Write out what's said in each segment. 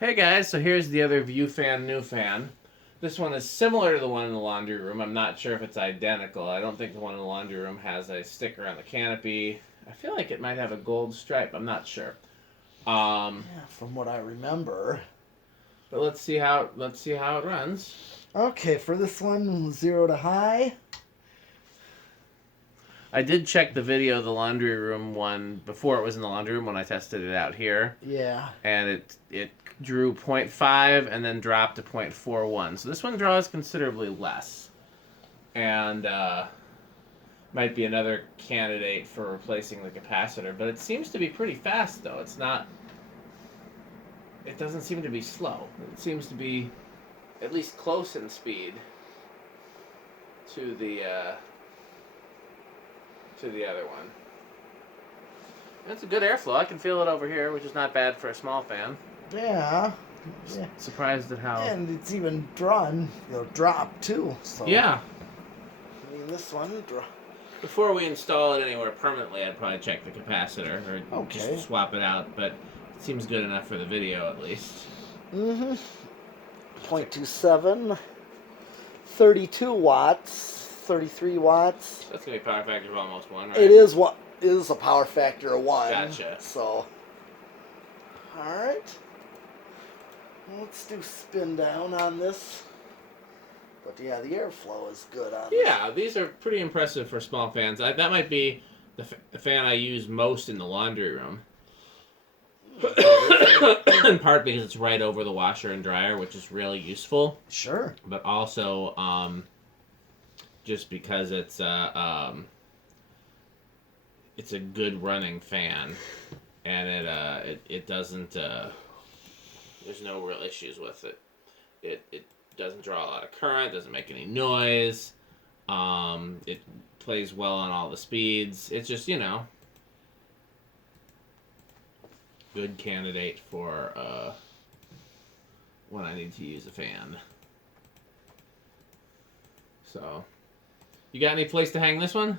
Hey guys, so here's the other view fan, new fan. This one is similar to the one in the laundry room. I'm not sure if it's identical. I don't think the one in the laundry room has a sticker on the canopy. I feel like it might have a gold stripe. I'm not sure. Yeah, from what I remember. But let's see how it runs. Okay, for this one, 0 to high. I did check the video of the laundry room one before it was in the laundry room when I tested it out here. Yeah. And it drew 0.5 and then dropped to 0.41. So this one draws considerably less. And might be another candidate for replacing the capacitor. But it seems to be pretty fast, though. It's not... It doesn't seem to be slow. It seems to be at least close in speed to the other one. It's a good airflow. I can feel it over here, which is not bad for a small fan. Yeah. Surprised at how... And it's even dropped too. So. Yeah. I mean, this one... Before we install it anywhere permanently, I'd probably check the capacitor or just swap it out, but it seems good enough for the video at least. 0.27, 32 watts, 33 watts. That's going to be power factor of almost 1, right? It is a power factor of 1. Gotcha. So, alright. Let's do spin down on this. But yeah, the airflow is good on this. Yeah, these are pretty impressive for small fans. That might be the fan I use most in the laundry room. In part because it's right over the washer and dryer, which is really useful. Sure. But also just because it's a good running fan, and it doesn't. There's no real issues with it. It doesn't draw a lot of current. Doesn't make any noise. It plays well on all the speeds. It's just good candidate for when I need to use a fan. So, you got any place to hang this one?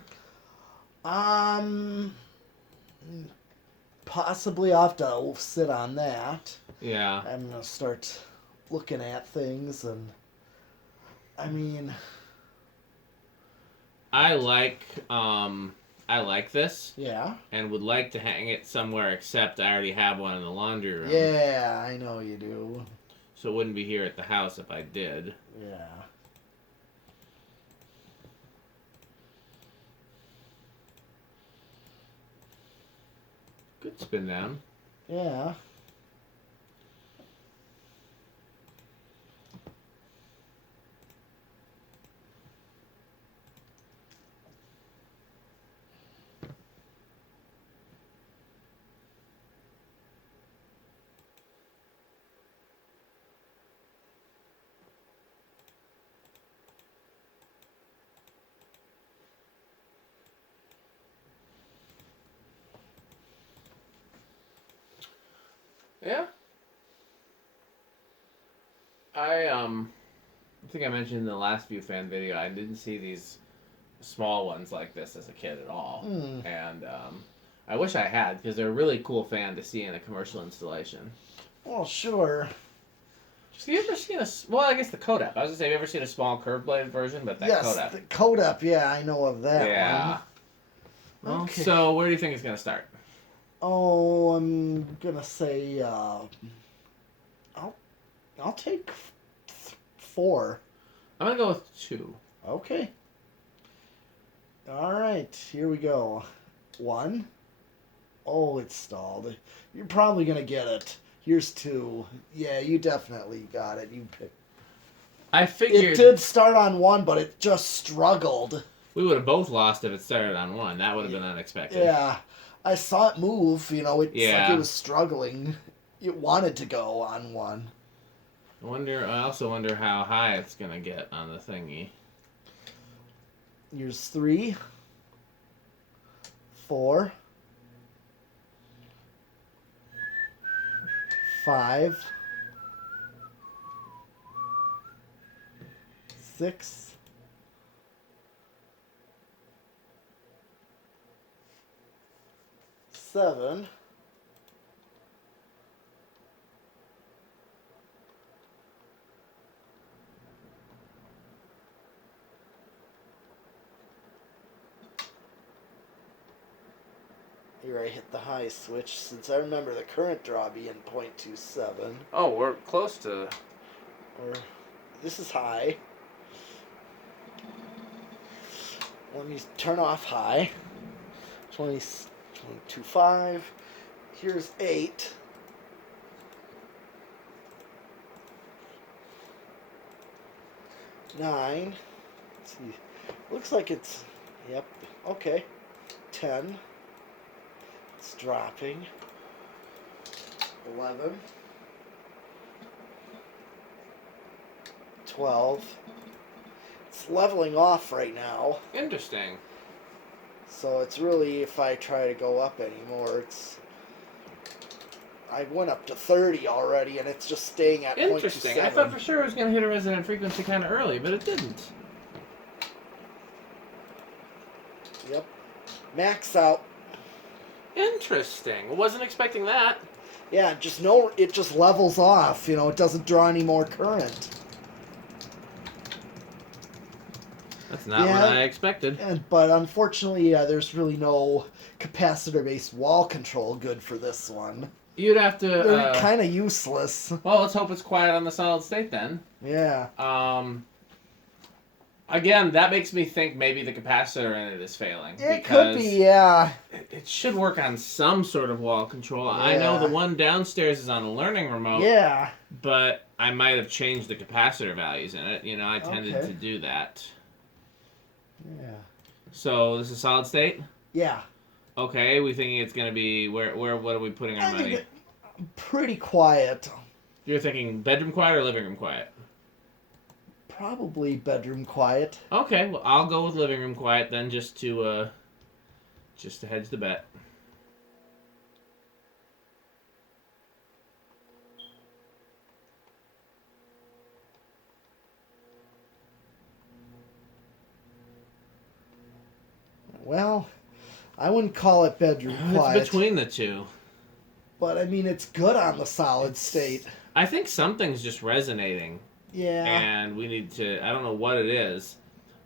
Possibly I'll have to sit on that. Yeah. I'm gonna start looking at things, and I mean, I like this. Yeah. And would like to hang it somewhere, except I already have one in the laundry room. Yeah, I know you do. So it wouldn't be here at the house if I did. Yeah. Good spin down. Yeah. Yeah. I think I mentioned in the last View Fan video, I didn't see these small ones like this as a kid at all. And I wish I had, because they're a really cool fan to see in a commercial installation. Well, sure. Have you ever seen well, I guess the Code-Up. I was going to say, have you ever seen a small curved blade version, but that Code-Up. Yes, the Code-Up, yeah, I know of that one. Well, okay. So where do you think it's going to start? Oh, I'm gonna say I'll take 4. I'm gonna go with 2. Okay. All right, here we go. 1. Oh, it's stalled. You're probably gonna get it. Here's 2. Yeah, you definitely got it. You picked. I figured it did start on 1, but it just struggled. We would have both lost if it started on 1. That would have been unexpected. Yeah. I saw it move, it's like it was struggling. It wanted to go on 1. I also wonder how high it's going to get on the thingy. Here's 3. 4. 5. 6. 7, Here I hit the high switch since I remember the current draw being 0.27. Oh, we're close to... Or this is high. Let me turn off high. 22.5. Here's 8. Nine. Let's see. Looks like it's... Yep. Okay. 10. It's dropping. 11. 12. It's leveling off right now. Interesting. So it's really, if I try to go up anymore, it's... I went up to 30 already, and it's just staying at 0.27. Interesting. I thought for sure it was going to hit a resonant frequency kind of early, but it didn't. Yep. Max out. Interesting. I wasn't expecting that. Yeah, it just levels off. You know, it doesn't draw any more current. That's not what I expected. But unfortunately, there's really no capacitor-based wall control good for this one. You'd have to... They're kind of useless. Well, let's hope it's quiet on the solid state then. Yeah. Again, that makes me think maybe the capacitor in it is failing. It could be, yeah. It should work on some sort of wall control. Yeah. I know the one downstairs is on a learning remote. Yeah. But I might have changed the capacitor values in it. You know, I tended to do that. Yeah. So this is solid state? Yeah. Okay, we thinking it's going to be... What are we putting our money? Pretty quiet. You're thinking bedroom quiet or living room quiet? Probably bedroom quiet. Okay, well, I'll go with living room quiet then, just to hedge the bet. Well, I wouldn't call it bedroom quiet. It's between the two. But, I mean, it's good on the solid state. I think something's just resonating. Yeah. And we need to... I don't know what it is,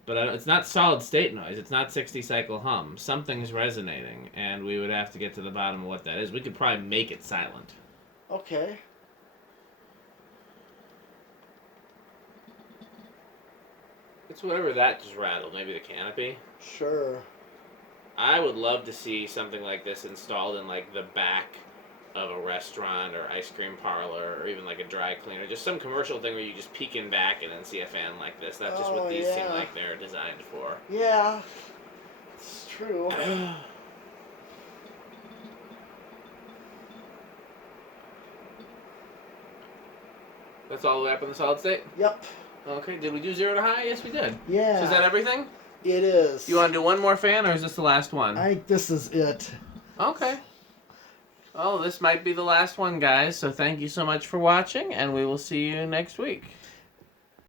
but it's not solid state noise. It's not 60-cycle hum. Something's resonating, and we would have to get to the bottom of what that is. We could probably make it silent. Okay. It's whatever that just rattled. Maybe the canopy? Sure. I would love to see something like this installed in, like, the back of a restaurant or ice cream parlor or even, like, a dry cleaner. Just some commercial thing where you just peek in back and then see a fan like this. That's just what these seem like they're designed for. Yeah. It's true. That's all the way up in the solid state? Yep. Okay, did we do 0 to high? Yes, we did. Yeah. So is that everything? It is. You want to do one more fan, or is this the last one? I think this is it. Okay. Well, this might be the last one, guys, so thank you so much for watching, and we will see you next week.